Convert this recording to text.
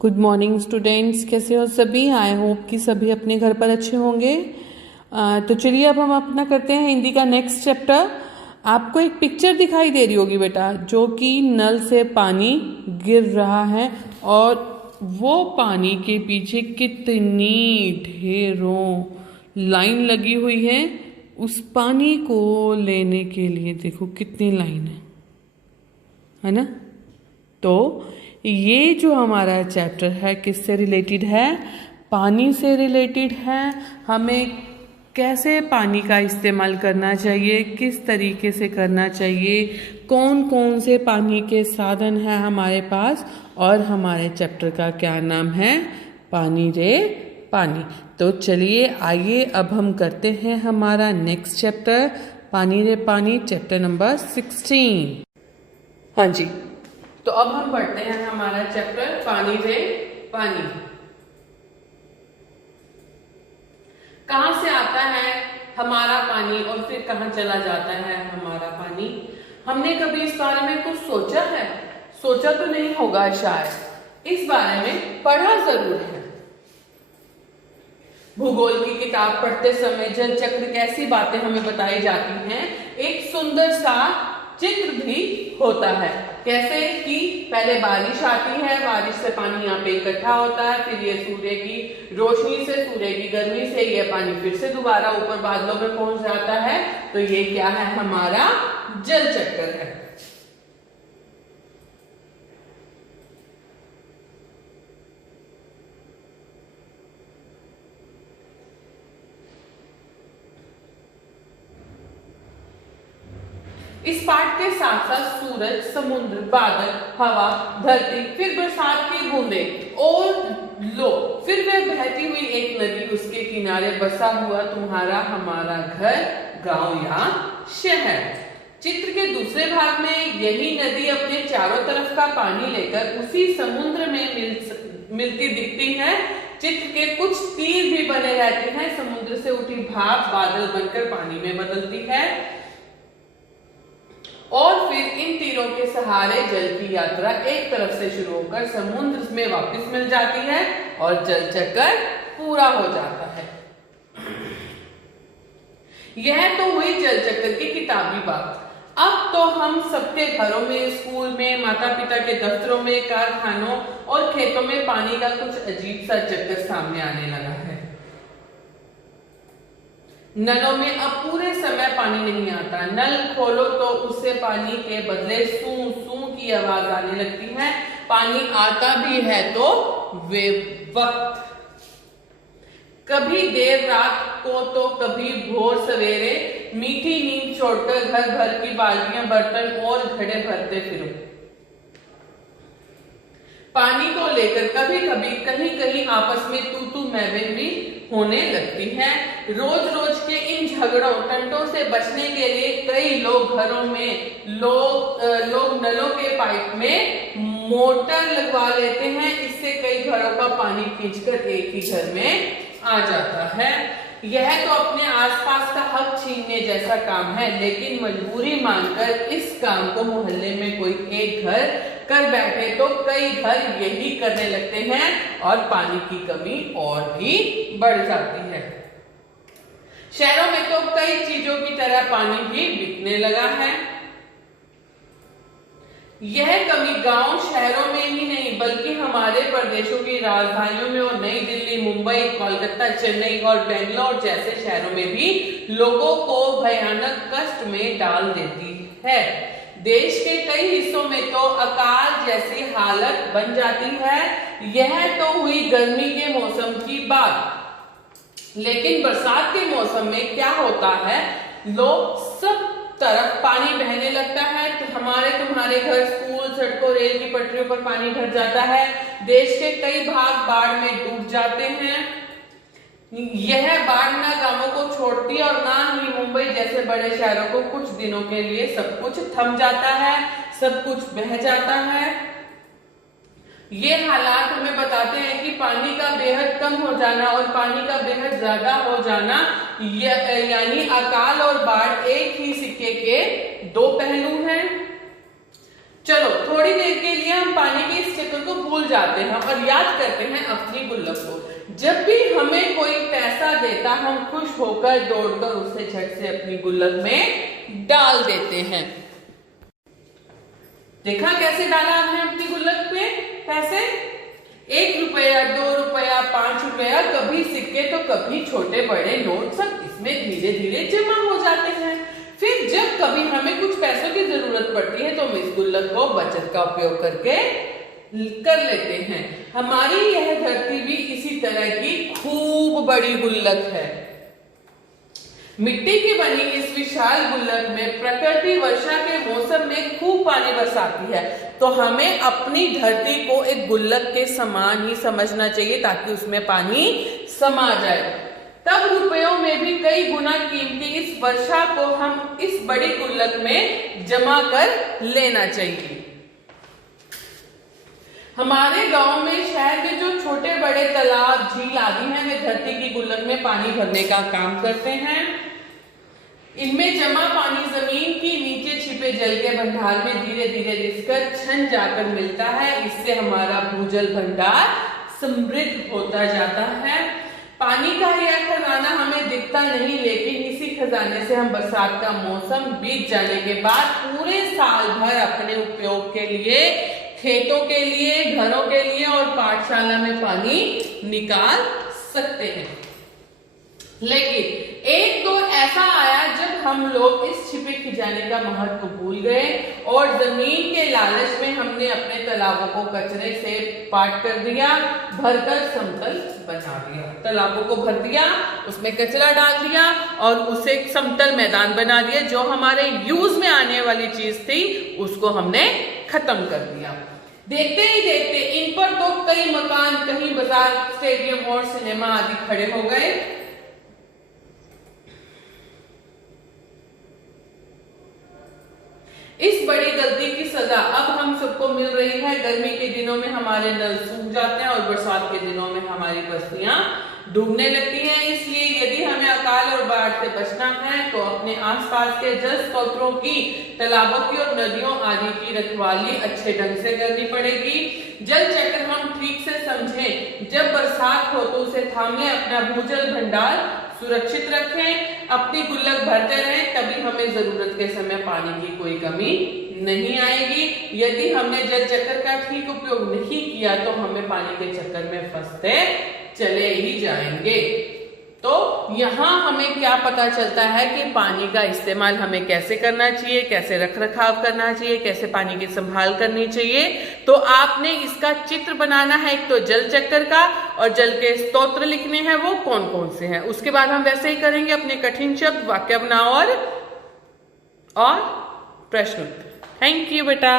Good morning students, कैसे हो सभी। आई होप कि सभी अपने घर पर अच्छे होंगे। तो चलिए अब हम अपना करते हैं हिंदी का नेक्स्ट चैप्टर। आपको एक पिक्चर दिखाई दे रही होगी बेटा, जो कि नल से पानी गिर रहा है और वो पानी के पीछे कितनी ढेरों लाइन लगी हुई है उस पानी को लेने के लिए। देखो कितनी लाइन है ना। तो ये जो हमारा चैप्टर है किससे रिलेटेड है? पानी से रिलेटेड है। हमें कैसे पानी का इस्तेमाल करना चाहिए, किस तरीके से करना चाहिए, कौन कौन से पानी के साधन हैं हमारे पास, और हमारे चैप्टर का क्या नाम है? पानी रे पानी। तो चलिए आइए अब हम करते हैं हमारा नेक्स्ट चैप्टर, पानी रे पानी, चैप्टर नंबर 16। हाँ जी, तो अब हम पढ़ते हैं हमारा चैप्टर पानी रे पानी। कहाँ से आता है हमारा पानी और फिर कहाँ चला जाता है हमारा पानी? हमने कभी इस बारे में कुछ सोचा है? सोचा तो नहीं होगा शायद, इस बारे में पढ़ा जरूर है। भूगोल की किताब पढ़ते समय जल चक्र कैसी बातें हमें बताई जाती हैं, एक सुंदर सा चित्र भी होता है। कैसे कि पहले बारिश आती है, बारिश से पानी यहाँ पे इकट्ठा होता है, फिर ये सूर्य की रोशनी से, सूर्य की गर्मी से ये पानी फिर से दोबारा ऊपर बादलों में पहुंच जाता है। तो ये क्या है? हमारा जल चक्र है। इस पाठ के साथ साथ सूरज, समुद्र, बादल, हवा, धरती, फिर बरसात की बूंदें और लो, फिर वह बहती हुई एक नदी, उसके किनारे बसा हुआ तुम्हारा हमारा घर, गांव या शहर। चित्र के दूसरे भाग में यही नदी अपने चारों तरफ का पानी लेकर उसी समुद्र में मिलती दिखती है। चित्र के कुछ तीर भी बने रहते हैं, समुद्र से उठी भाप बादल बनकर पानी में बदलती है और फिर इन तीरों के सहारे जल की यात्रा एक तरफ से शुरू होकर समुद्र में वापस मिल जाती है और जल चक्र पूरा हो जाता है। यह तो हुई जल चक्र की किताबी बात। अब तो हम सबके घरों में, स्कूल में, माता पिता के दफ्तरों में, कारखानों और खेतों में पानी का कुछ अजीब सा चक्कर सामने आने लगा है। नलों में अब पूरे समय पानी नहीं आता। नल खोलो तो उससे पानी के बदले सू सू की आवाज आने लगती है। पानी आता भी है तो बेवक्त, कभी देर रात को तो कभी भोर सवेरे, मीठी नींद छोड़कर घर भर की बाल्टियां, बर्तन और घड़े भरते फिरो। पानी को लेकर कभी कभी कहीं कहीं आपस में तू तू मैं भी होने लगती है। रोज रोज के इन झगड़ों टंटों से बचने के लिए कई लोग घरों में लोग नलों के पाइप में मोटर लगवा लेते हैं। इससे कई घरों का पानी खींचकर एक ही घर में आ जाता है। यह तो अपने आसपास का हक छीनने जैसा काम है, लेकिन मजबूरी मानकर इस काम को मोहल्ले में कोई एक घर कर बैठे तो कई घर यही करने लगते हैं और पानी की कमी और भी बढ़ जाती है। शहरों में तो कई चीजों की तरह पानी भी बिकने लगा है। यह कमी गांव शहरों में ही नहीं बल्कि हमारे प्रदेशों की राजधानियों में और नई दिल्ली, मुंबई, कोलकाता, चेन्नई और बेंगलोर जैसे शहरों में भी लोगों को भयानक कष्ट में डाल देती है। देश के कई हिस्सों में तो अकाल जैसी हालत बन जाती है। यह तो हुई गर्मी के मौसम की बात, लेकिन बरसात के मौसम में क्या होता है? लोग सब तरफ पानी बहने लगता है। तो हमारे तुम्हारे घर, स्कूल, सड़कों, रेल की पटरियों पर पानी भर जाता है। देश के कई भाग बाढ़ में डूब जाते हैं। यह बाढ़ ना गांवों को छोड़ती और ना ही मुंबई जैसे बड़े शहरों को। कुछ दिनों के लिए सब कुछ थम जाता है, सब कुछ बह जाता है। ये हालात हमें बताते हैं कि पानी का बेहद कम हो जाना और पानी का बेहद ज्यादा हो जाना यानी अकाल और बाढ़ एक ही सिक्के के दो पहलू हैं। चलो थोड़ी देर के लिए हम पानी के इस चक्र को भूल जाते हैं और याद करते हैं अपनी गुल्लक को। जब भी हमें कोई पैसा देता हम खुश होकर दौड़कर उसे झट से अपनी गुल्लक में डाल देते हैं। देखा कैसे डाला हमने अपनी गुल्लक में पैसे? 1 रुपया, 2 रुपया, 5 रुपया, कभी सिक्के तो कभी छोटे बड़े नोट, सब इसमें धीरे धीरे जमा हो जाते हैं। फिर जब कभी हमें कुछ पैसों की जरूरत पड़ती है तो हम इस गुल्लक को बचत का उपयोग करके कर लेते हैं। हमारी यह धरती भी इसी तरह की खूब बड़ी गुल्लक है। मिट्टी की बनी इस विशाल गुल्लक में प्रकृति वर्षा के मौसम में खूब पानी बरसाती है, तो हमें अपनी धरती को एक गुल्लक के समान ही समझना चाहिए ताकि उसमें पानी समा जाए। तब रुपयों में भी कई गुना कीमती इस वर्षा को हम इस बड़ी गुल्लक में जमा कर लेना चाहिए। हमारे गांव में, शहर में जो छोटे बड़े तालाब, झील आदि हैं, वे धरती की गुल्लक में पानी भरने का काम करते हैं। इनमें जमा पानी जमीन की नीचे छिपे जल के भंडार में धीरे धीरे रिसकर छन जाकर मिलता है। इससे हमारा भूजल भंडार समृद्ध होता जाता है। पानी का यह खजाना हमें दिखता नहीं, लेकिन इसी खजाने से हम बरसात का मौसम बीत जाने के बाद पूरे साल भर अपने उपयोग के लिए, खेतों के लिए, घरों के लिए और पाठशाला में पानी निकाल सकते हैं। लेकिन एक दौर ऐसा आया जब हम लोग इस छिपे खजाने का महत्व भूल गए और जमीन के लालच में हमने अपने तालाबों को कचरे से पाट कर दिया, भरकर समतल बना दिया। तालाबों को भर दिया, उसमें कचरा डाल दिया और उसे समतल मैदान बना दिया। जो हमारे यूज में आने वाली चीज थी उसको हमने खत्म कर दिया। देखते ही देखते इन पर तो कई मकान, कहीं बाजार, स्टेडियम और सिनेमा आदि खड़े हो गए। इस बड़ी गलती की सजा अब हम सबको मिल रही है। गर्मी के दिनों में हमारे नल सूख जाते हैं और बरसात के दिनों में हमारी बस्तियां डूबने लगती हैं। इसलिए यदि हमें अकाल और बाढ़ से बचना है तो अपने आसपास के जल स्रोतों की, तालाबों की और नदियों आदि की रखवाली अच्छे ढंग से करनी पड़ेगी। जल चक्र हम ठीक से समझें। जब बरसात हो तो उसे थामे अपना भूजल भंडार सुरक्षित रखें, अपनी गुल्लक भरते रहें, तभी हमें जरूरत के समय पानी की कोई कमी नहीं आएगी। यदि हमने जल चक्र का ठीक उपयोग नहीं किया तो हमें पानी के चक्कर में फंसते चले ही जाएंगे। तो यहाँ हमें क्या पता चलता है कि पानी का इस्तेमाल हमें कैसे करना चाहिए, कैसे रख रखाव करना चाहिए, कैसे पानी की संभाल करनी चाहिए। तो आपने इसका चित्र बनाना है, एक तो जल चक्र का, और जल के स्तोत्र लिखने हैं वो कौन कौन से हैं। उसके बाद हम वैसे ही करेंगे अपने कठिन शब्द, वाक्य बनाओ और प्रश्न उत्तर। थैंक यू बेटा।